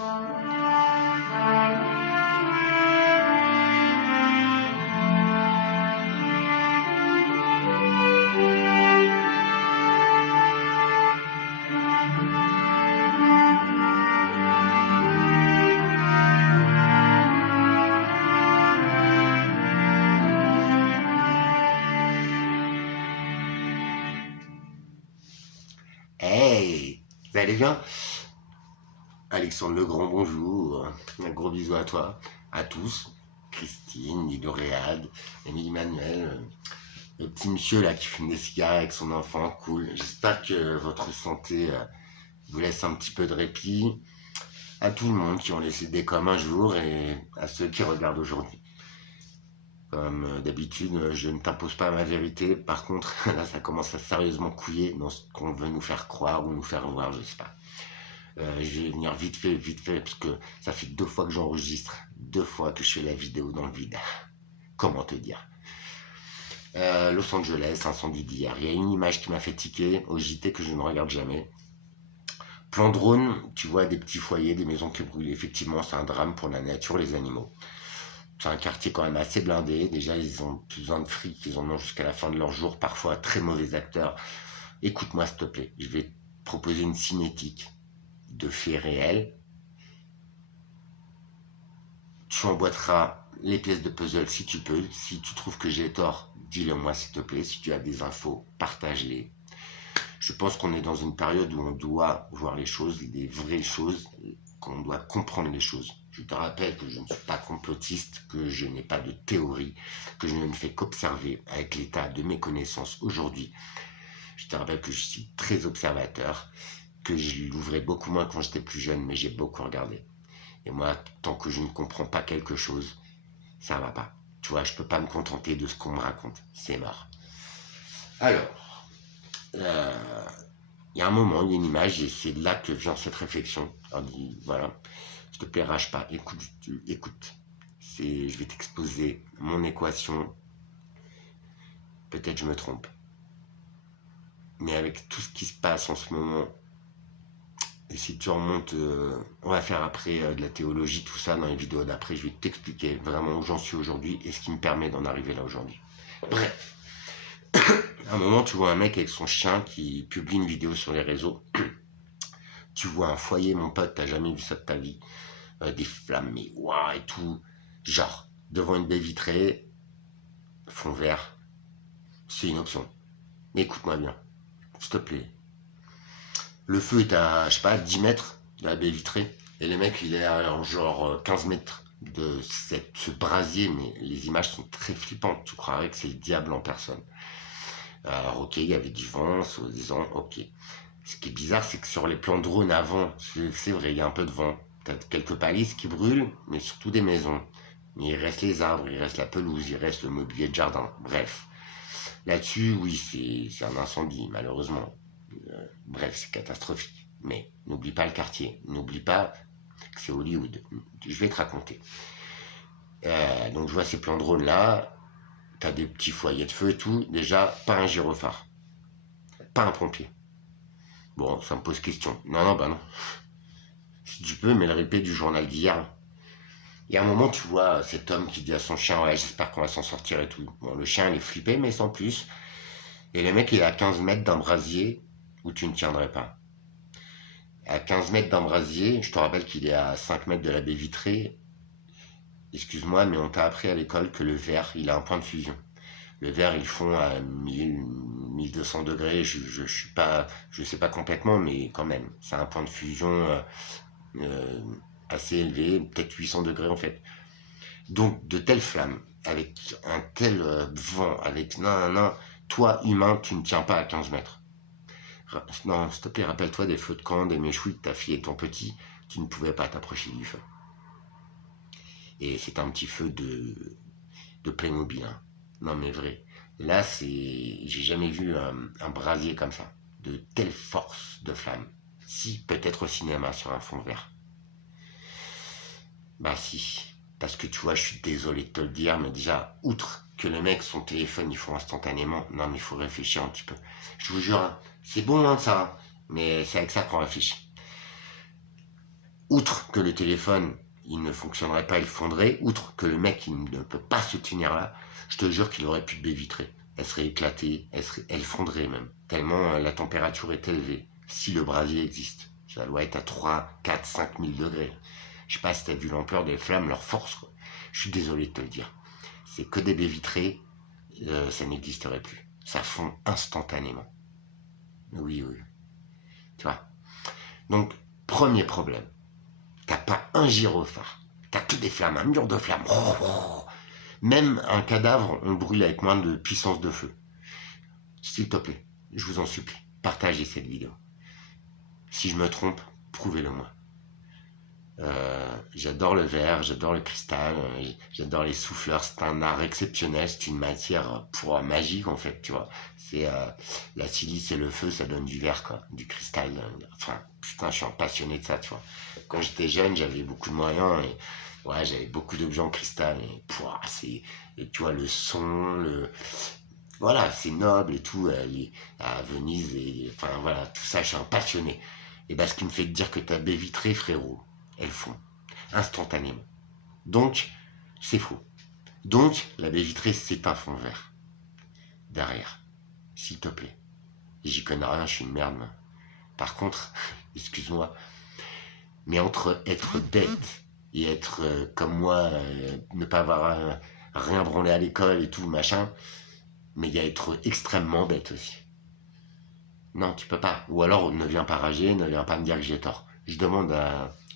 Hey, vous allez bien? Alexandre Legrand, bonjour. Un gros bisou à toi, à tous. Christine, Lido Réad, Émilie Manuel, le petit monsieur là qui fume des cigares avec son enfant, cool. J'espère que votre santé vous laisse un petit peu de répit. À tout le monde qui ont laissé des coms un jour et à ceux qui regardent aujourd'hui. Comme d'habitude, je ne t'impose pas ma vérité. Par contre, là, ça commence à sérieusement couiller dans ce qu'on veut nous faire croire ou nous faire voir, je sais pas. Je vais venir vite fait, parce que ça fait 2 fois que j'enregistre, 2 fois que je fais la vidéo dans le vide. Comment te dire? Los Angeles, incendie d'hier. Il y a une image qui m'a fait tiquer au JT que je ne regarde jamais. Plan drone, tu vois des petits foyers, des maisons qui brûlent. Effectivement, c'est un drame pour la nature, les animaux. C'est un quartier quand même assez blindé. Déjà, ils ont plus besoin de fric, ils en ont jusqu'à la fin de leur jour. Parfois, très mauvais acteurs. Écoute-moi, s'il te plaît. Je vais te proposer une cinétique de faits réels. Tu emboîteras les pièces de puzzle si tu peux. Si tu trouves que j'ai tort, dis-le moi, s'il te plaît. Si tu as des infos, partage-les. Je pense qu'on est dans une période où on doit voir les choses, les vraies choses, qu'on doit comprendre les choses. Je te rappelle que je ne suis pas complotiste, que je n'ai pas de théorie, que je ne fais qu'observer avec l'état de mes connaissances aujourd'hui. Je te rappelle que je suis très observateur, que je l'ouvrais beaucoup moins quand j'étais plus jeune, mais j'ai beaucoup regardé. Et moi, tant que je ne comprends pas quelque chose, ça va pas. Tu vois, je peux pas me contenter de ce qu'on me raconte. C'est mort. Alors, il y a un moment, il y a une image, et c'est là que vient cette réflexion. On dit, voilà, s'il te plaît, rage pas, écoute. Je vais t'exposer mon équation. Peut-être je me trompe. Mais avec tout ce qui se passe en ce moment, et si tu remontes, on va faire après de la théologie, tout ça dans les vidéos d'après, je vais t'expliquer vraiment où j'en suis aujourd'hui et ce qui me permet d'en arriver là aujourd'hui. Bref, à un moment, tu vois un mec avec son chien qui publie une vidéo sur les réseaux. Tu vois un foyer, mon pote, t'as jamais vu ça de ta vie. Des flammes, mais waouh et tout. Genre, devant une baie vitrée, fond vert, c'est une option. Mais écoute-moi bien, s'il te plaît. Le feu est à, je sais pas, 10 mètres de la baie vitrée. Et le mec, il est à genre 15 mètres de ce brasier. Mais les images sont très flippantes. Tu croirais que c'est le diable en personne. Alors, ok, il y avait du vent, soi-disant, ok. Ce qui est bizarre, c'est que sur les plans drone avant, c'est vrai, il y a un peu de vent. T'as quelques palisses qui brûlent, mais surtout des maisons. Mais il reste les arbres, il reste la pelouse, il reste le mobilier de jardin. Bref. Là-dessus, oui, c'est un incendie, malheureusement. Bref, c'est catastrophique. Mais n'oublie pas le quartier. N'oublie pas que c'est Hollywood. Je vais te raconter. Donc je vois ces plans drone là. T'as des petits foyers de feu et tout. Déjà, pas un gyrophare. Pas un pompier. Bon, ça me pose question. Non, bah non. Si tu peux, mets le replay du journal d'hier. Il y a un moment, tu vois cet homme qui dit à son chien, ouais, j'espère qu'on va s'en sortir et tout. Bon, le chien, il est flippé, mais sans plus. Et le mec, il est à 15 mètres d'un brasier où tu ne tiendrais pas. À 15 mètres d'un brasier, je te rappelle qu'il est à 5 mètres de la baie vitrée. Excuse-moi, mais on t'a appris à l'école que le verre, il a un point de fusion. Le verre, il fond à 1200 degrés. Je suis pas, je sais pas complètement, mais quand même, c'est un point de fusion assez élevé, peut-être 800 degrés en fait. Donc, de telles flammes, avec un tel vent, avec non, toi, humain, tu ne tiens pas à 15 mètres. Non, s'il te plaît, rappelle-toi des feux de camp, des méchouilles de ta fille et ton petit, tu ne pouvais pas t'approcher du feu. Et c'est un petit feu de Playmobil, hein. Non mais vrai. Là, j'ai jamais vu un brasier comme ça, de telle force de flamme. Si, peut-être au cinéma sur un fond vert. Bah si, parce que tu vois, je suis désolé de te le dire, mais déjà, outre que le mec, son téléphone, il faut instantanément, non mais il faut réfléchir un petit peu. Je vous jure, hein, c'est bon hein, ça, mais c'est avec ça qu'on réfléchit. outre que le téléphone, il ne fonctionnerait pas, il fondrait, outre que le mec, il ne peut pas se tenir là, je te jure qu'il aurait plus de baie vitrée. Elle serait éclatée, elle fondrait même, tellement la température est élevée, si le brasier existe. Ça doit être à 3, 4, 5 000 degrés. Je sais pas si tu as vu l'ampleur des flammes, leur force, quoi. Je suis désolé de te le dire. C'est que des baies vitrées, ça n'existerait plus. Ça fond instantanément. Oui, oui. Tu vois. Donc, premier problème. T'as pas un gyrophare. T'as que des flammes, un mur de flammes. Même un cadavre, on brûle avec moins de puissance de feu. S'il te plaît, je vous en supplie, partagez cette vidéo. Si je me trompe, prouvez-le moi. J'adore le verre, j'adore le cristal, j'adore les souffleurs, c'est un art exceptionnel, c'est une matière magique en fait, tu vois. C'est la silice et le feu, ça donne du verre quoi, du cristal. Enfin, putain, je suis un passionné de ça, tu vois. Quand j'étais jeune, j'avais beaucoup de moyens et ouais, j'avais beaucoup d'objets en cristal et tu vois le son, voilà, c'est noble et tout, à Venise et enfin voilà, tout ça, je suis un passionné. Et ben, ce qui me fait te dire que ta baie vitrée, frérot, elles font instantanément. Donc, c'est faux. Donc, la baie vitrée, c'est un fond vert. Derrière, s'il te plaît. J'y connais rien, je suis une merde. Par contre, excuse-moi, mais entre être bête et être comme moi, ne pas avoir rien branlé à l'école et tout, machin, mais il y a être extrêmement bête aussi. Non, tu peux pas. Ou alors, ne viens pas rager, ne viens pas me dire que j'ai tort. Je demande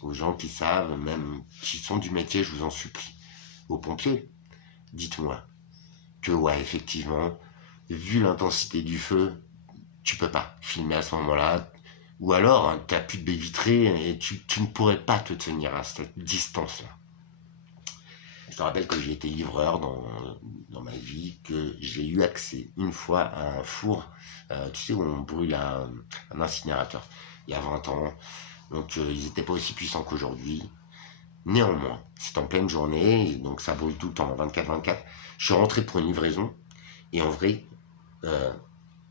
aux gens qui savent, même qui sont du métier, je vous en supplie. Aux pompiers, dites-moi que, ouais, effectivement, vu l'intensité du feu, tu peux pas filmer à ce moment-là. Ou alors, hein, tu n'as plus de baie vitrée et tu ne pourrais pas te tenir à cette distance-là. Je te rappelle que j'ai été livreur dans ma vie, que j'ai eu accès une fois à un four, tu sais, où on brûle un incinérateur, il y a 20 ans. Donc, ils n'étaient pas aussi puissants qu'aujourd'hui. Néanmoins, c'est en pleine journée, et donc ça brûle tout le temps, 24-24. Je suis rentré pour une livraison, et en vrai,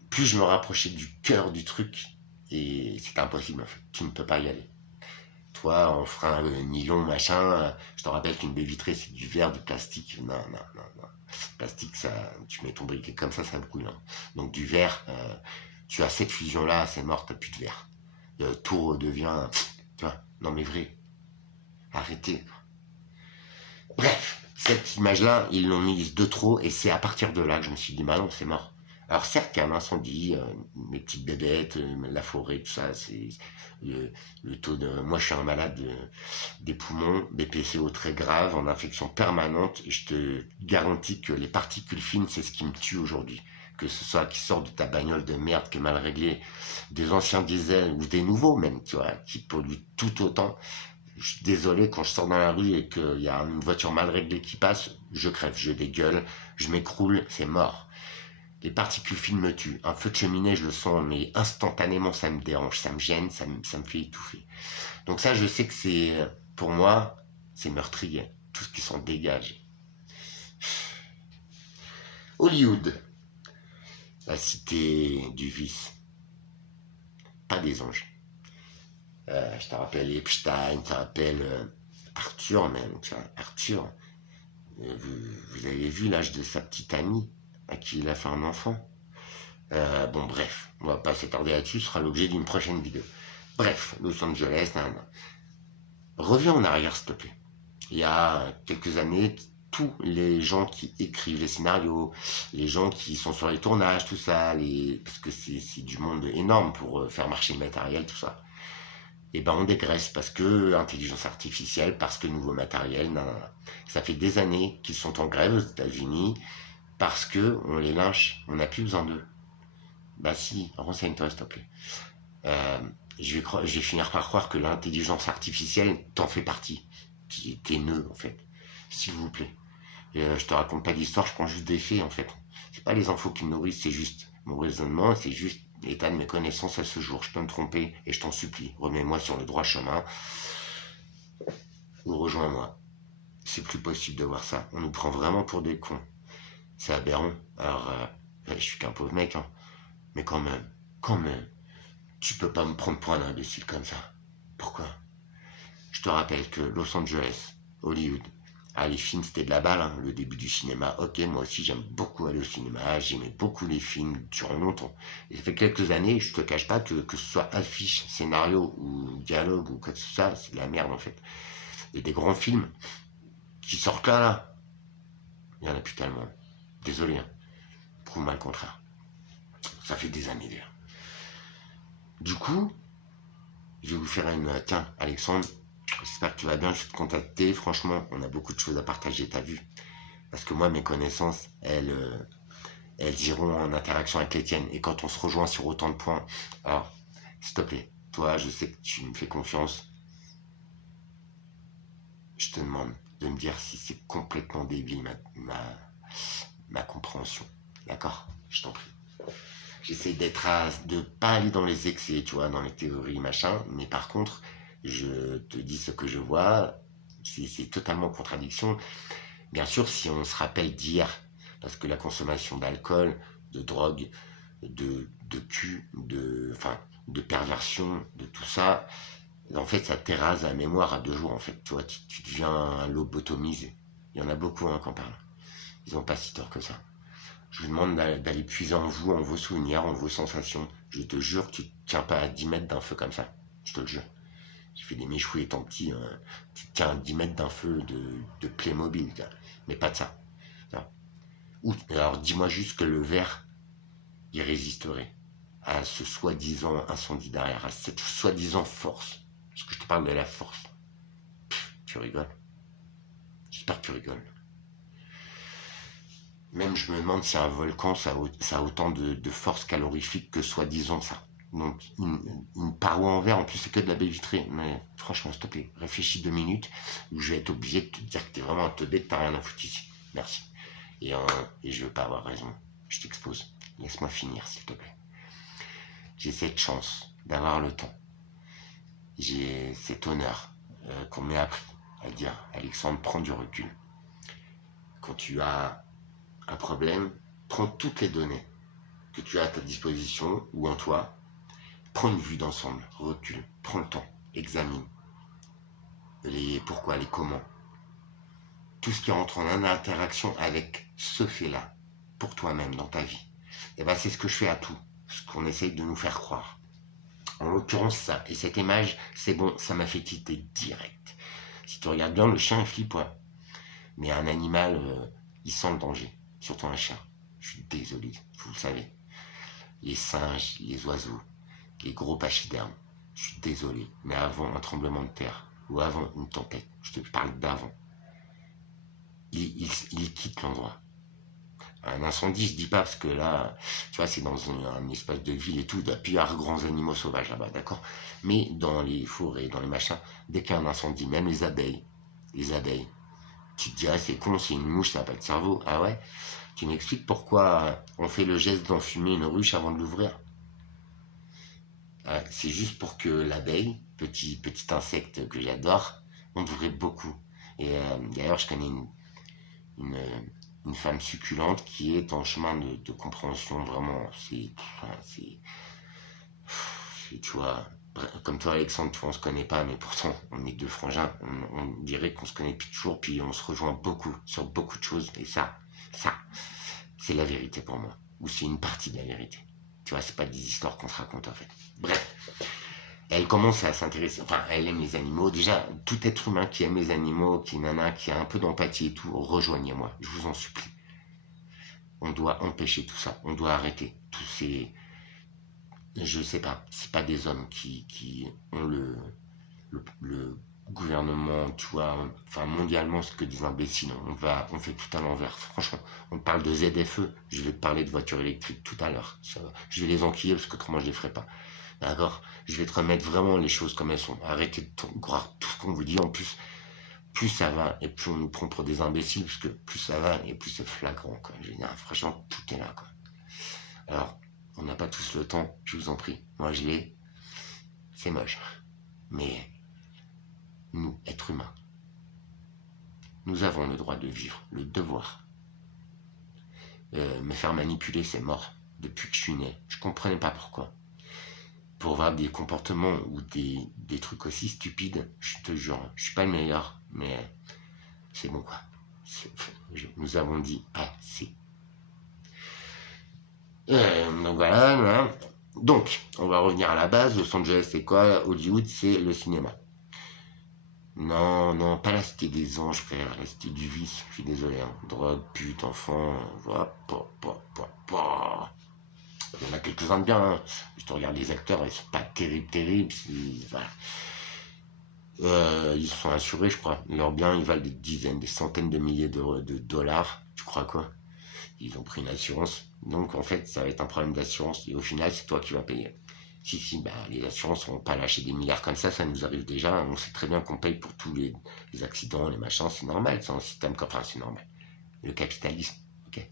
plus je me rapprochais du cœur du truc, et c'était impossible, en fait. Tu ne peux pas y aller. Toi, on fera un nylon, machin. Je te rappelle qu'une baie vitrée, c'est du verre, du plastique. Non, non, non, non. Plastique, ça, tu mets ton briquet comme ça brûle. Hein. Donc du verre, tu as cette fusion-là, c'est mort, t'as plus de verre. Tout redevient, tu vois, non mais vrai. Arrêtez. Bref, cette image-là, ils l'ont mise de trop, et c'est à partir de là que je me suis dit, bah non, c'est mort. Alors certes, il y a un incendie, mes petites bébêtes, la forêt, tout ça, c'est le taux de... Moi, je suis un malade des poumons, des PCO très graves, en infection permanente, et je te garantis que les particules fines, c'est ce qui me tue aujourd'hui. Que ce soit qui sort de ta bagnole de merde qui est mal réglée, des anciens diesels, ou des nouveaux même, tu vois, qui polluent tout autant. Je suis désolé, quand je sors dans la rue et qu'il y a une voiture mal réglée qui passe, je crève, je dégueule, je m'écroule, c'est mort. Les particules fines me tuent. Un feu de cheminée, je le sens, mais instantanément, ça me dérange, ça me gêne, ça me fait étouffer. Donc ça, je sais que c'est, pour moi, c'est meurtrier. Tout ce qui s'en dégage. Hollywood, la cité du vice. Pas des anges. Je te rappelle Epstein, je te rappelle Arthur même. Tu vois, Arthur, vous avez vu l'âge de sa petite amie à qui il a fait un enfant. Bon, bref, on va pas s'attarder là-dessus, ce sera l'objet d'une prochaine vidéo. Bref, Los Angeles, reviens en arrière, s'il te plaît. Il y a quelques années, tous les gens qui écrivent les scénarios, les gens qui sont sur les tournages, tout ça, parce que c'est du monde énorme pour faire marcher le matériel, tout ça. Et ben on dégraisse parce que intelligence artificielle, parce que nouveau matériel, ça fait des années qu'ils sont en grève aux États-Unis parce que on les lynche, on n'a plus besoin d'eux. Bah si, renseigne-toi s'il te plaît. Je vais finir par croire que l'intelligence artificielle t'en fait partie. T'es nœud en fait. S'il vous plaît. Je te raconte pas d'histoire, je prends juste des faits en fait. C'est pas les infos qui me nourrissent, c'est juste mon raisonnement, c'est juste l'état de mes connaissances à ce jour. Je peux me tromper et je t'en supplie. Remets-moi sur le droit chemin ou rejoins-moi. C'est plus possible de voir ça. On nous prend vraiment pour des cons. C'est aberrant. Alors, je suis qu'un pauvre mec, hein. Mais quand même, tu peux pas me prendre pour un imbécile comme ça. Pourquoi? Je te rappelle que Los Angeles, Hollywood, les films c'était de la balle, hein, le début du cinéma. Ok, moi aussi j'aime beaucoup aller au cinéma, j'aimais beaucoup les films durant longtemps. Et ça fait quelques années, je te cache pas que ce soit affiche, scénario ou dialogue ou quoi que ce soit, c'est de la merde en fait. Et des grands films qui sortent là, il y en a plus tellement. Désolé, hein. Prouve-moi le contraire. Ça fait des années déjà. Du coup, je vais vous faire une... Tiens, Alexandre, j'espère que tu vas bien, je vais te contacter. Franchement, on a beaucoup de choses à partager, t'as vu? Parce que moi, mes connaissances, elles iront en interaction avec les tiennes. Et quand on se rejoint sur autant de points, alors, s'il te plaît, toi, je sais que tu me fais confiance. Je te demande de me dire si c'est complètement débile ma compréhension. D'accord? Je t'en prie. J'essaie de pas aller dans les excès, tu vois, dans les théories, machin, mais par contre, je te dis ce que je vois, c'est totalement en contradiction. Bien sûr, si on se rappelle d'hier, parce que la consommation d'alcool, de drogue, de cul, de perversion, de tout ça, en fait, ça terrase la mémoire à 2 jours, en fait. Tu vois, tu deviens un lobotomisé. Il y en a beaucoup hein, qui en parlent. Ils n'ont pas si tort que ça. Je vous demande d'aller puiser en vous, en vos souvenirs, en vos sensations. Je te jure que tu ne tiens pas à 10 mètres d'un feu comme ça. Je te le jure. J'ai fait des méchouilles étant petit. Tu te tiens à 10 mètres d'un feu de Playmobil. Mais pas de ça. Alors dis-moi juste que le verre, il résisterait à ce soi-disant incendie derrière, à cette soi-disant force. Parce que je te parle de la force. Tu rigoles? J'espère que tu rigoles. Même je me demande si un volcan, ça a autant de force calorifique que soi-disant ça. Donc une paroi en verre, en plus c'est que de la baie vitrée. Mais franchement, s'il te plaît, réfléchis 2 minutes, où je vais être obligé de te dire que t'es vraiment un teubé, que t'as rien à foutre ici. Merci. Et je veux pas avoir raison. Je t'expose. Laisse-moi finir, s'il te plaît. J'ai cette chance d'avoir le temps. J'ai cet honneur qu'on m'ait appris à dire, Alexandre, prends du recul. Quand tu as un problème, prends toutes les données que tu as à ta disposition ou en toi, prends une vue d'ensemble, recule, prends le temps, examine les pourquoi, les comment, tout ce qui rentre en interaction avec ce fait-là, pour toi-même dans ta vie. Et ben c'est ce que je fais à tout, ce qu'on essaye de nous faire croire. En l'occurrence ça, et cette image, c'est bon, ça m'a fait quitter direct. Si tu regardes bien, le chien il flippe, ouais. Mais un animal, il sent le danger, surtout un chien. Je suis désolé, vous le savez. Les singes, les oiseaux, les gros pachydermes, je suis désolé, mais avant un tremblement de terre, ou avant une tempête, je te parle d'avant, il quitte l'endroit. Un incendie, je dis pas, parce que là, tu vois, c'est dans un espace de ville et tout, il doit plus y avoir grands animaux sauvages là-bas, d'accord? Mais dans les forêts, dans les machins, dès qu'il y a un incendie, même les abeilles, tu te dis, ah, c'est con, c'est une mouche, ça n'a pas de cerveau. Ah ouais? Tu m'expliques pourquoi on fait le geste d'enfumer une ruche avant de l'ouvrir? C'est juste pour que l'abeille, petit insecte que j'adore, on devrait beaucoup. Et d'ailleurs, je connais une, une femme succulente qui est en chemin de compréhension, vraiment. Tu vois, comme toi, Alexandre, tu vois, on se connaît pas, mais pourtant, on est 2 frangins. On dirait qu'on se connaît depuis toujours, puis on se rejoint beaucoup sur beaucoup de choses. Et ça, c'est la vérité pour moi. Ou c'est une partie de la vérité. Tu vois, c'est pas des histoires qu'on se raconte en fait. Bref, elle commence à s'intéresser, enfin, elle aime les animaux. Déjà, tout être humain qui aime les animaux, qui a un peu d'empathie et tout, rejoignez-moi, je vous en supplie. On doit empêcher tout ça, on doit arrêter tous ces... Je sais pas, c'est pas des hommes qui ont le gouvernement, tu vois, enfin mondialement, ce que des imbéciles, on fait tout à l'envers. Franchement, on parle de ZFE, je vais te parler de voitures électriques tout à l'heure. Je vais les enquiller parce qu'autrement je les ferai pas. D'accord? Je vais te remettre vraiment les choses comme elles sont. Arrêtez de croire tout ce qu'on vous dit. En plus, plus ça va et plus on nous prend pour des imbéciles, parce que plus ça va et plus c'est flagrant, quoi. Je veux dire, franchement, tout est là, quoi. Alors, on n'a pas tous le temps, je vous en prie. Moi, je l'ai. C'est moche. Mais nous, êtres humains, nous avons le droit de vivre, le devoir. Me faire manipuler, c'est mort. Depuis que je suis né, je comprenais pas pourquoi. pour voir des comportements ou des trucs aussi stupides, je te jure, je suis pas le meilleur, mais c'est bon quoi. Nous avons dit assez. Donc voilà. Donc, on va revenir à la base. Los Angeles, c'est quoi? Hollywood, c'est le cinéma. Non, non, pas la cité des anges, frère, la cité du vice, je suis désolé. Hein. Drogue, pute, enfant, voilà. Il y en a quelques-uns de bien. Hein. Je te regarde les acteurs, ils sont pas terribles. Voilà. Ils sont assurés, je crois. Leurs biens, ils valent des dizaines, des centaines de milliers de dollars. Tu crois quoi? Ils ont pris une assurance. Donc, en fait, ça va être un problème d'assurance. Et au final, c'est toi qui vas payer. Si, bah, les assurances vont pas lâcher des milliards comme ça nous arrive déjà. On sait très bien qu'on paye pour tous les accidents, les machins, c'est normal. C'est un système comme enfin, c'est normal. Le capitalisme, ok.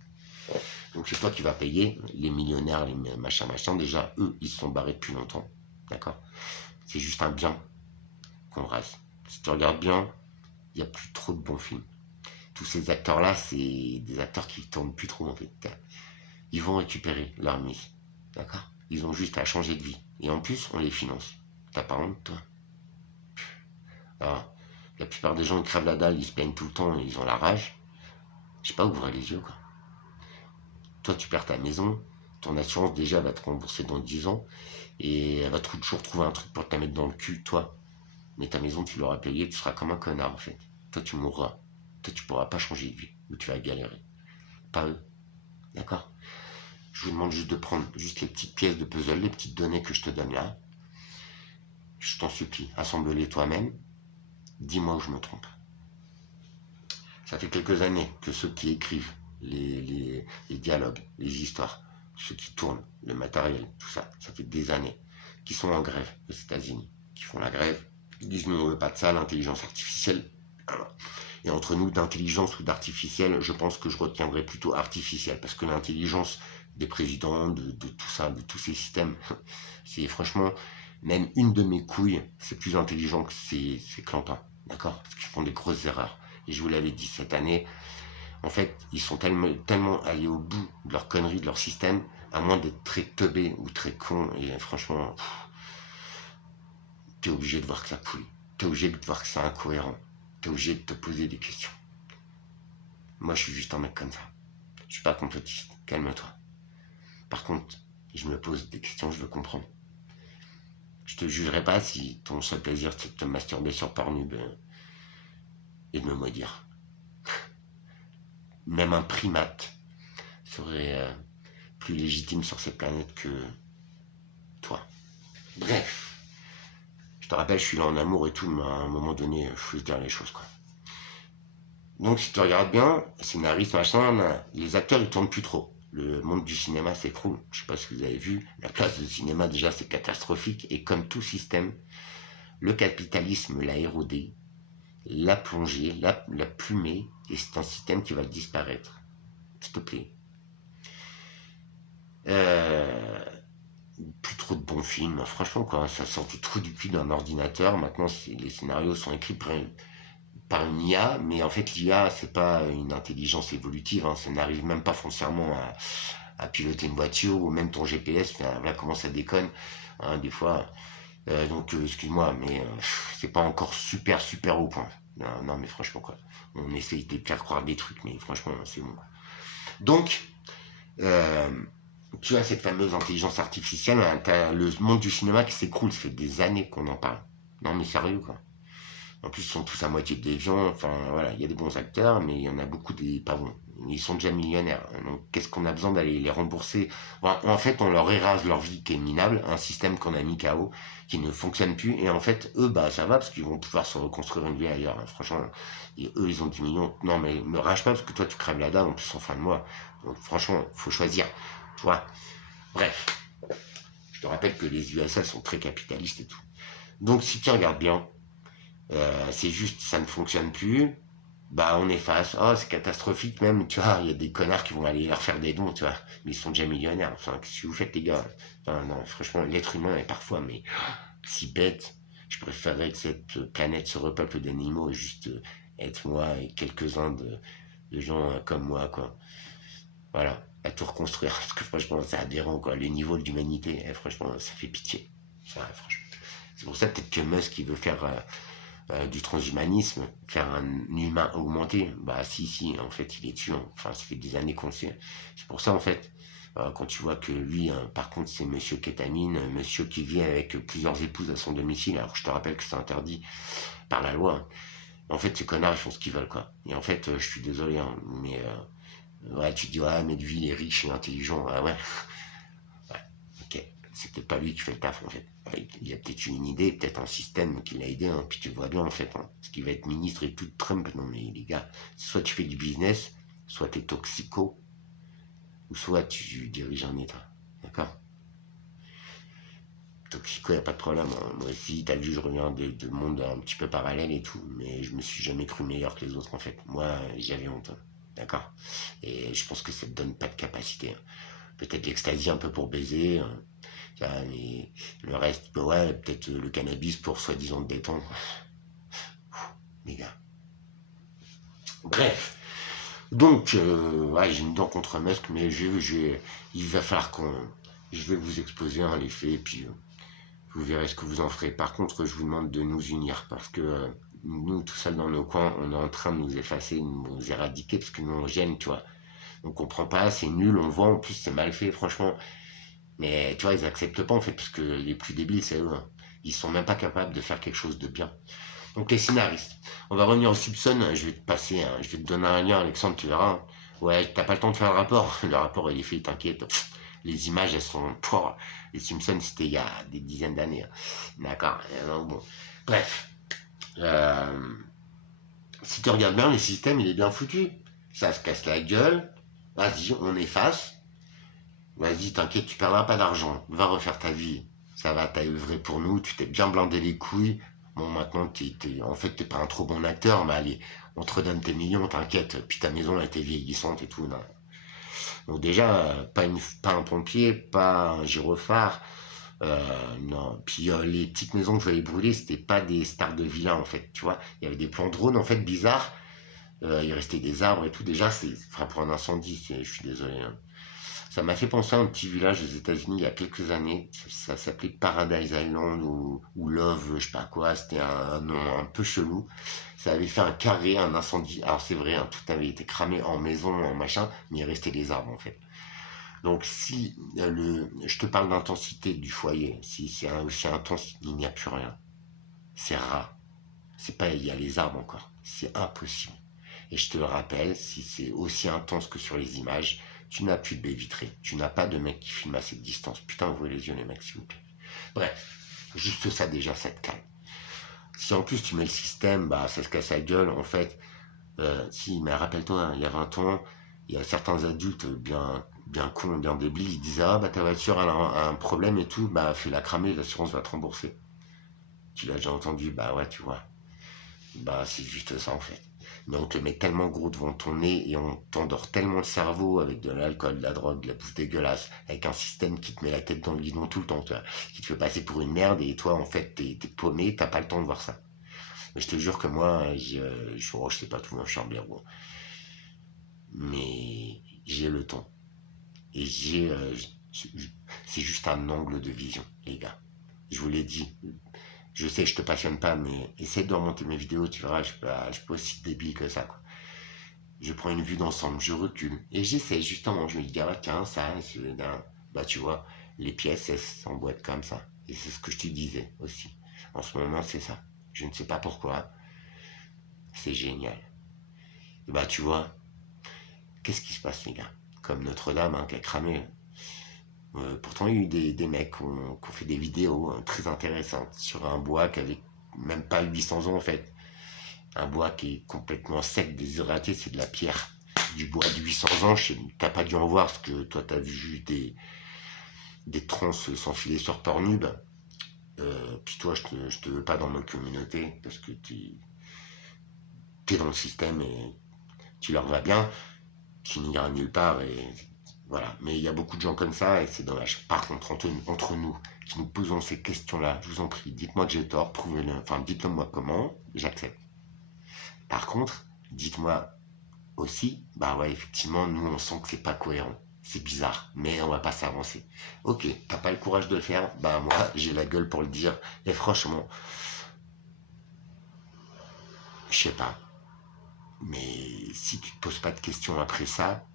Donc, c'est toi qui vas payer. Les millionnaires, les machins, déjà, eux, ils se sont barrés depuis longtemps. D'accord? C'est juste un bien qu'on rase. Si tu regardes bien, il n'y a plus trop de bons films. Tous ces acteurs-là, c'est des acteurs qui tournent plus trop en fait. Ils vont récupérer leur mise. D'accord? Ils ont juste à changer de vie. Et en plus, on les finance. T'as pas honte, toi? Alors, la plupart des gens, ils crèvent la dalle, ils se plaignent tout le temps, ils ont la rage. Je sais pas, ouvrez les yeux, quoi. Toi, tu perds ta maison, ton assurance, déjà, va te rembourser dans 10 ans, et elle va toujours trouver un truc pour te la mettre dans le cul, toi. Mais ta maison, tu l'auras payée, tu seras comme un connard, en fait. Toi, tu mourras. Toi, tu pourras pas changer de vie, ou tu vas galérer. Pas eux. D'accord? Je vous demande juste de prendre juste les petites pièces de puzzle, les petites données que je te donne là. Je t'en supplie, assemble-les toi-même. Dis-moi où je me trompe. Ça fait quelques années que ceux qui écrivent les dialogues, les histoires, ceux qui tournent, le matériel, tout ça, ça fait des années qu'ils sont en grève aux États-Unis, qui font la grève. Ils disent nous on veut pas de ça, l'intelligence artificielle. Et entre nous, d'intelligence ou d'artificiel, je pense que je retiendrai plutôt artificiel, parce que l'intelligence des présidents, de tout ça, de tous ces systèmes, c'est franchement, même une de mes couilles, c'est plus intelligent que ces clampins, d'accord? Parce qu'ils font des grosses erreurs. Et je vous l'avais dit, cette année, en fait, ils sont tellement allés au bout de leur connerie, de leur système, à moins d'être très teubés ou très cons, et franchement, t'es obligé de voir que ça coule. T'es obligé de voir que c'est incohérent. T'es obligé de te poser des questions. Moi, je suis juste un mec comme ça. Je suis pas complotiste. Calme-toi. Par contre, je me pose des questions, je veux comprendre. Je te jugerai pas si ton seul plaisir c'est de te masturber sur Pornhub et de me maudire. Même un primate serait plus légitime sur cette planète que toi. Bref. Je te rappelle, je suis là en amour et tout, mais à un moment donné, il faut se dire les choses, quoi. Donc, si tu regardes bien, scénariste, machin, les acteurs, ils tournent plus trop. Le monde du cinéma s'écroule. Je sais pas si vous avez vu. La place de cinéma, déjà, c'est catastrophique. Et comme tout système, le capitalisme l'a érodé, l'a plongé, l'a plumé. Et c'est un système qui va disparaître. S'il te plaît. Plus trop de bons films. Franchement, quoi, ça sort du trou du cul d'un ordinateur. Maintenant, les scénarios sont écrits par une IA, mais en fait l'IA c'est pas une intelligence évolutive, hein, ça n'arrive même pas foncièrement à piloter une voiture ou même ton GPS, là comment ça déconne, hein, des fois, donc excuse-moi, mais c'est pas encore super au point. Non mais franchement quoi, on essaye de faire croire des trucs, mais franchement c'est bon. Donc tu as cette fameuse intelligence artificielle, hein, t'as le monde du cinéma qui s'écroule, ça fait des années qu'on en parle. Non mais sérieux quoi. En plus, ils sont tous à moitié déviants. Enfin, voilà, il y a des bons acteurs, mais il y en a beaucoup des pas bons. Ils sont déjà millionnaires. Donc, qu'est-ce qu'on a besoin d'aller les rembourser? En fait, on leur érase leur vie qui est minable, un système qu'on a mis KO, qui ne fonctionne plus. Et en fait, eux, bah, ça va, parce qu'ils vont pouvoir se reconstruire une vie ailleurs. Franchement, et eux, ils ont 10 millions. Non, mais me rage pas, parce que toi, tu crèves la dalle, en plus, en fin de mois. Donc, franchement, faut choisir. Tu vois. Bref. Je te rappelle que les USA sont très capitalistes et tout. Donc, si tu regardes bien, c'est juste, ça ne fonctionne plus, bah on efface, oh c'est catastrophique même, tu vois, il y a des connards qui vont aller leur faire des dons, tu vois, mais ils sont déjà millionnaires, enfin, qu'est-ce que vous faites les gars? Enfin, non, franchement, l'être humain est parfois, mais si bête, je préférerais que cette planète se repeuple d'animaux et juste être moi et quelques-uns de gens comme moi, quoi. Voilà, à tout reconstruire, parce que franchement, c'est aberrant, quoi, le niveau d'humanité, franchement, ça fait pitié. Franchement. C'est pour ça peut-être que Musk il veut faire du transhumanisme, faire un humain augmenté. Bah si, en fait il est dessus. Enfin ça fait des années qu'on le sait. C'est pour ça en fait, quand tu vois que lui, par contre c'est monsieur Kétamine, monsieur qui vit avec plusieurs épouses à son domicile, alors je te rappelle que c'est interdit par la loi. En fait ces connards ils font ce qu'ils veulent quoi. Et en fait je suis désolé, hein, mais ouais tu te dis ouais mais lui il est riche et intelligent. Ah ouais. Ok, c'est peut-être pas lui qui fait le taf en fait. Il y a peut-être une idée, peut-être un système qui l'a aidé, hein. Puis tu vois bien en fait, hein, ce qui va être ministre et tout de Trump. Non mais les gars, soit tu fais du business, soit t'es toxico, ou soit tu diriges un état. D'accord? Toxico, y a pas de problème, hein. Moi aussi, t'as vu, je reviens de monde un petit peu parallèle et tout, mais je me suis jamais cru meilleur que les autres en fait. Moi, j'avais honte, hein. D'accord? Et je pense que ça te donne pas de capacité, hein. Peut-être l'extasie un peu pour baiser, hein. Mais le reste, bah ouais, peut-être le cannabis pour soi-disant de béton. Les gars. Bref. Donc, ouais, j'ai une dent contre Musk, mais il va falloir je vais vous exposer les faits, et puis vous verrez ce que vous en ferez. Par contre, je vous demande de nous unir, parce que nous, tout seuls dans nos coins, on est en train de nous effacer, de nous éradiquer, parce que nous, on gêne, tu vois. On comprend pas, c'est nul, on voit, en plus, c'est mal fait, franchement. Mais tu vois, ils acceptent pas en fait, parce que les plus débiles, c'est eux, hein. Ils sont même pas capables de faire quelque chose de bien. Donc les scénaristes. On va revenir au Simpson. Je vais te passer, je vais te donner un lien, Alexandre, tu verras. Ouais, t'as pas le temps de faire le rapport. Le rapport, il est fait, t'inquiète. Les images, elles sont... Pouah, les Simpsons, c'était il y a des dizaines d'années, hein. D'accord. Bon. Bref. Si tu regardes bien, le système, il est bien foutu. Ça se casse la gueule. Vas-y, on efface. Vas-y, t'inquiète, tu perdras pas d'argent. Va refaire ta vie. Ça va, t'as œuvré pour nous, tu t'es bien blindé les couilles. Bon, maintenant, en fait, t'es pas un trop bon acteur, mais allez, on te redonne tes millions, t'inquiète. Puis ta maison a été vieillissante et tout. Non. Donc déjà, pas un pompier, pas un gyrophare. Non. Puis les petites maisons que je voyais brûler, c'était pas des stars de villa, en fait. Tu vois, il y avait des plans drone, en fait, bizarres. Il restait des arbres et tout. Déjà, c'est pour un incendie, je suis désolé, hein. Ça m'a fait penser à un petit village aux États-Unis il y a quelques années. Ça s'appelait Paradise Island ou Love, je sais pas quoi. C'était un nom un peu chelou. Ça avait fait un carré, un incendie. Alors c'est vrai, hein, tout avait été cramé en maison, en machin, mais il restait des arbres en fait. Donc si je te parle d'intensité du foyer, si c'est aussi intense, il n'y a plus rien. C'est rare. C'est pas, il y a les arbres encore. C'est impossible. Et je te le rappelle, si c'est aussi intense que sur les images, tu n'as plus de baie vitrée. Tu n'as pas de mec qui filme à cette distance. Putain, ouvrez les yeux les mecs, s'il vous plaît. Bref, juste ça déjà, ça te calme. Si en plus tu mets le système, bah ça se casse la gueule, en fait. Si, mais rappelle-toi, hein, il y a 20 ans, il y a certains adultes bien cons, bien débiles, ils disaient ah bah ta voiture a un problème et tout, bah fais-la cramer, l'assurance va te rembourser. Tu l'as déjà entendu, bah ouais, tu vois. Bah c'est juste ça en fait. Mais on te met tellement gros devant ton nez et on t'endort tellement le cerveau avec de l'alcool, de la drogue, de la bouffe dégueulasse, avec un système qui te met la tête dans le guidon tout le temps, tu vois, qui te fait passer pour une merde et toi en fait t'es paumé, t'as pas le temps de voir ça. Mais je te jure que moi, je sais pas tout, moi je suis un blaireau, mais j'ai le temps. Et c'est juste un angle de vision, les gars. Je vous l'ai dit. Je sais, je te passionne pas, mais essaie de remonter mes vidéos, tu verras, je suis pas aussi débile que ça, quoi. Je prends une vue d'ensemble, je recule, et j'essaie, justement, je me dis, ah, tiens, ça, bah, tu vois, les pièces, elles s'emboîtent comme ça. Et c'est ce que je te disais aussi. En ce moment, c'est ça. Je ne sais pas pourquoi. C'est génial. Et bah, tu vois, qu'est-ce qui se passe, les gars? Comme Notre-Dame, hein, qui a cramé. Pourtant, il y a eu des mecs qui ont fait des vidéos très intéressantes sur un bois qui avait même pas 800 ans en fait. Un bois qui est complètement sec, déshydraté, c'est de la pierre. Du bois de 800 ans, t'as pas dû en voir parce que toi t'as vu des trans s'enfiler sur Pornhub. Puis toi, je te veux pas dans notre communauté parce que t'es dans le système et tu leur vas bien. Tu n'iras nulle part et voilà. Mais il y a beaucoup de gens comme ça et c'est dommage. Par contre, entre nous, qui nous posons ces questions-là, je vous en prie, dites-moi que j'ai tort, prouvez-le, enfin, dites-le moi comment, j'accepte. Par contre, dites-moi aussi, bah ouais, effectivement, nous, on sent que c'est pas cohérent. C'est bizarre, mais on va pas s'avancer. Ok, t'as pas le courage de le faire, bah moi j'ai la gueule pour le dire. Et franchement, je sais pas. Mais si tu te poses pas de questions après ça,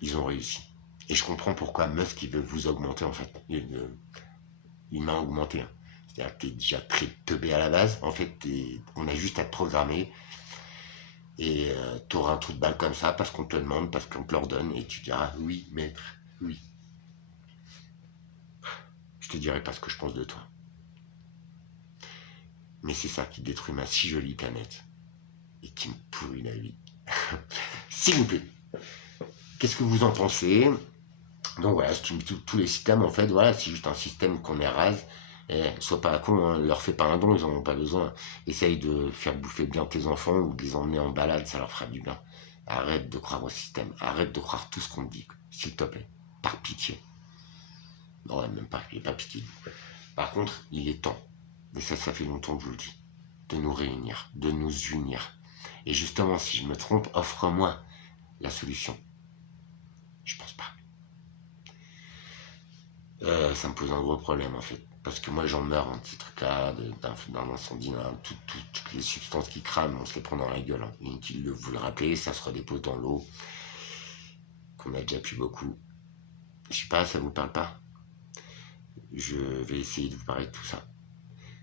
ils ont réussi. Et je comprends pourquoi Musk il veut vous augmenter en fait. Il m'a augmenté. Hein. C'est-à-dire que t'es déjà très teubé à la base. En fait, on a juste à te programmer. Et tu auras un trou de balle comme ça parce qu'on te le demande, parce qu'on te l'ordonne. Et tu diras oui, maître, oui. Je te dirai pas ce que je pense de toi. Mais c'est ça qui détruit ma si jolie planète. Et qui me pourrit la vie. S'il vous plaît. Qu'est-ce que vous en pensez? Donc voilà, si tu me dis tous les systèmes, en fait, voilà, c'est juste un système qu'on érase. Et sois pas con, hein, leur fais pas un don, ils en ont pas besoin. Essaye de faire bouffer bien tes enfants ou de les emmener en balade, ça leur fera du bien. Arrête de croire au système, arrête de croire tout ce qu'on te dit, s'il te plaît, par pitié. Non, même pas, il n'y a pas pitié. Par contre, il est temps, et ça fait longtemps que je vous le dis, de nous réunir, de nous unir. Et justement, si je me trompe, offre-moi la solution. Je pense pas. Ça me pose un gros problème en fait. Parce que moi j'en meurs un petit truc là, d'un incendie, toutes les substances qui crament, on se les prend dans la gueule. Hein. Inutile de vous le rappeler, ça se redépose dans l'eau, qu'on a déjà pu beaucoup. Je sais pas, ça vous parle pas? Je vais essayer de vous parler de tout ça.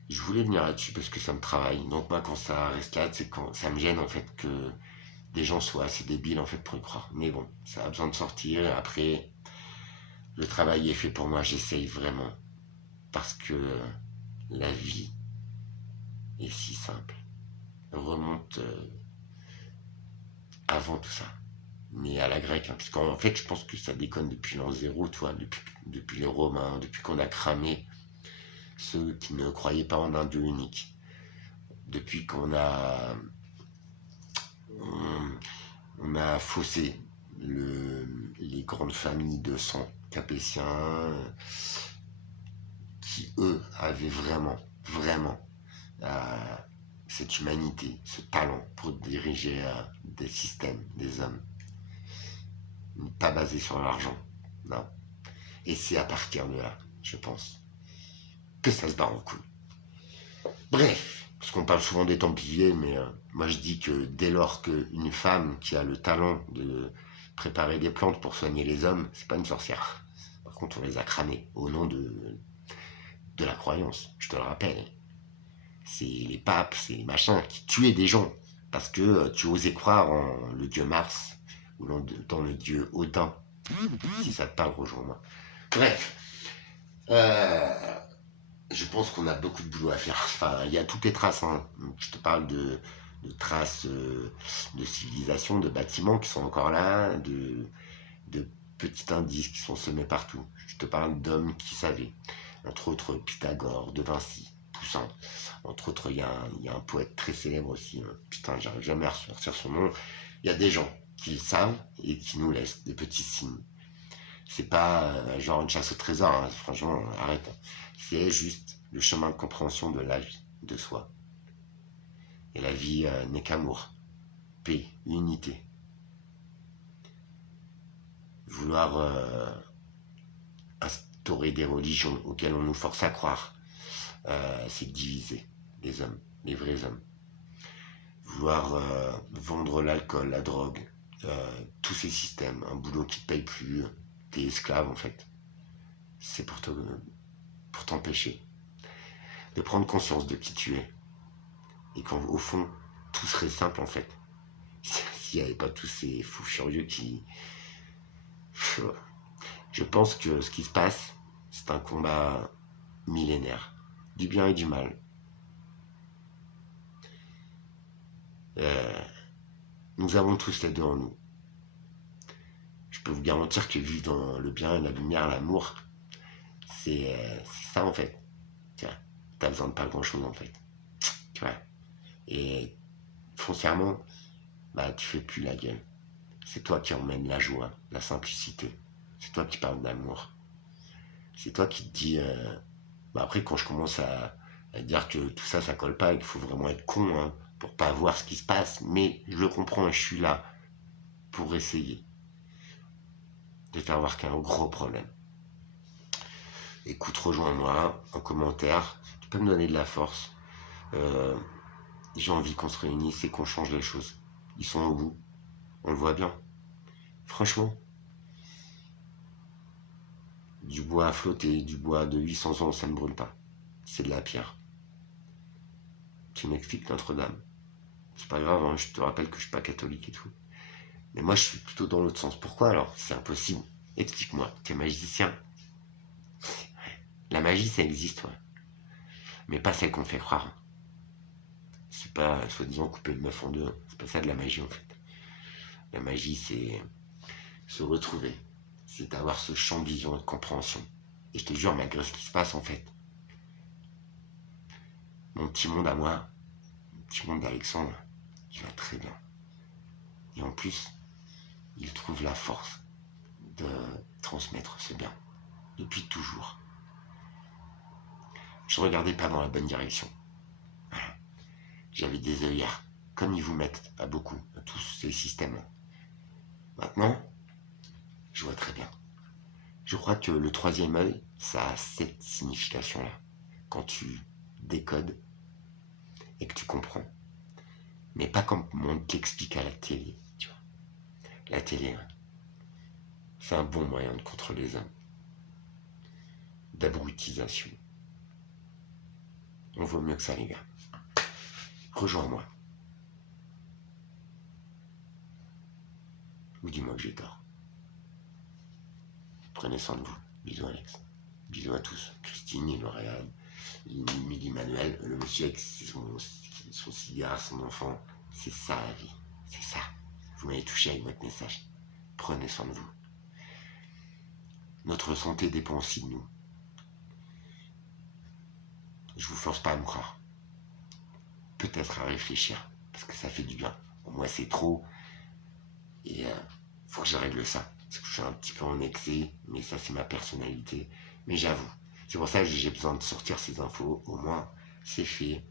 Je voulais venir là-dessus parce que ça me travaille. Donc moi quand ça reste là, c'est quand ça me gêne en fait que des gens soient assez débiles en fait pour y croire. Mais bon, ça a besoin de sortir et après, le travail est fait pour moi, j'essaye vraiment. Parce que la vie est si simple. Remonte avant tout ça. Mais à la grecque, hein, parce qu'en fait, je pense que ça déconne depuis l'an zéro, tu vois, depuis les Romains, depuis qu'on a cramé ceux qui ne croyaient pas en un Dieu unique. Depuis qu'on a, on a faussé les grandes familles de sang capétiens, qui eux avaient vraiment cette humanité, ce talent pour diriger des systèmes, des hommes, pas basés sur l'argent, non. Et c'est à partir de là, je pense, que ça se barre en couille. Bref, parce qu'on parle souvent des Templiers, mais moi je dis que dès lors qu'une femme qui a le talent de préparer des plantes pour soigner les hommes, c'est pas une sorcière. Par contre, on les a cramés au nom de la croyance, je te le rappelle. C'est les papes, c'est les machins qui tuaient des gens parce que tu osais croire en le dieu Mars ou dans le dieu Odin. Si ça te parle, rejoins-moi. Bref, je pense qu'on a beaucoup de boulot à faire. Enfin, il y a toutes les traces. Hein. Je te parle de traces de civilisation, de bâtiments qui sont encore là, de petits indices qui sont semés partout. Je te parle d'hommes qui savaient. Entre autres Pythagore, De Vinci, Poussin. Entre autres, il y a un poète très célèbre aussi. Putain, j'arrive jamais à ressortir son nom. Il y a des gens qui le savent et qui nous laissent des petits signes. C'est pas genre une chasse au trésor, hein, franchement, arrête. C'est juste le chemin de compréhension de la vie, de soi. Et la vie n'est qu'amour, paix, unité. Vouloir instaurer des religions auxquelles on nous force à croire, c'est diviser les hommes, les vrais hommes. Vouloir vendre l'alcool, la drogue, tous ces systèmes, un boulot qui ne paye plus, t'es esclave en fait. C'est pour t'empêcher de prendre conscience de qui tu es. Et qu'au fond, tout serait simple en fait. S'il n'y avait pas tous ces fous furieux qui... Je pense que ce qui se passe, c'est un combat millénaire. Du bien et du mal. Nous avons tous les deux en nous. Je peux vous garantir que vivre dans le bien, la lumière, l'amour, c'est ça en fait. Tu vois, t'as besoin de pas grand chose en fait. Tu vois. Et foncièrement, bah tu fais plus la gueule. C'est toi qui emmène la joie, la simplicité. C'est toi qui parles d'amour. C'est toi qui te dis... Bah après, quand je commence à dire que tout ça, ça colle pas et qu'il faut vraiment être con hein, pour pas voir ce qui se passe, mais je le comprends et je suis là pour essayer. de faire voir qu'il y a un gros problème. Écoute, rejoins-moi en commentaire. Tu peux me donner de la force. J'ai envie qu'on se réunisse et qu'on change les choses. Ils sont au bout. On le voit bien. Franchement. Du bois à flotter, du bois de 800 ans, ça ne brûle pas. C'est de la pierre. Tu m'expliques Notre-Dame. C'est pas grave, hein, je te rappelle que je suis pas catholique et tout. Mais moi, je suis plutôt dans l'autre sens. Pourquoi alors? C'est impossible. Explique-moi. Tu es magicien. La magie, ça existe, ouais. Mais pas celle qu'on fait croire. C'est pas, soi-disant, couper le meuf en deux. C'est pas ça de la magie, en fait. La magie, c'est se retrouver. C'est avoir ce champ de vision et de compréhension. Et je te jure, malgré ce qui se passe, en fait, mon petit monde à moi, mon petit monde d'Alexandre, il va très bien. Et en plus, il trouve la force de transmettre ce bien. Depuis toujours. Je ne regardais pas dans la bonne direction. Voilà. J'avais des œillères, comme ils vous mettent à beaucoup, à tous ces systèmes. Maintenant, je vois très bien. Je crois que le troisième œil, ça a cette signification-là. Quand tu décodes et que tu comprends. Mais pas comme on t'explique à la télé. Tu vois. La télé, c'est un bon moyen de contrôler les hommes. D'abrutisation. On vaut mieux que ça, les gars. Rejoins-moi. Ou dis-moi que j'ai tort. Prenez soin de vous. Bisous Alex. Bisous à tous. Christine, L'Oréal, Milly Manuel, le monsieur avec son cigare, son enfant. C'est ça la vie. C'est ça. Vous m'avez touché avec votre message. Prenez soin de vous. Notre santé dépend aussi de nous. Je vous force pas à me croire. Peut-être à réfléchir. Parce que ça fait du bien. Pour moi c'est trop. Et faut que je règle ça. Parce que je suis un petit peu en excès. Mais ça c'est ma personnalité. Mais j'avoue. C'est pour ça que j'ai besoin de sortir ces infos. Au moins c'est fait.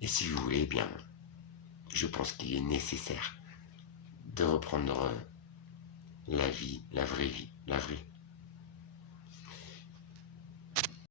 Et si vous voulez, eh bien, je pense qu'il est nécessaire de reprendre la vie, la vraie vie, la vraie.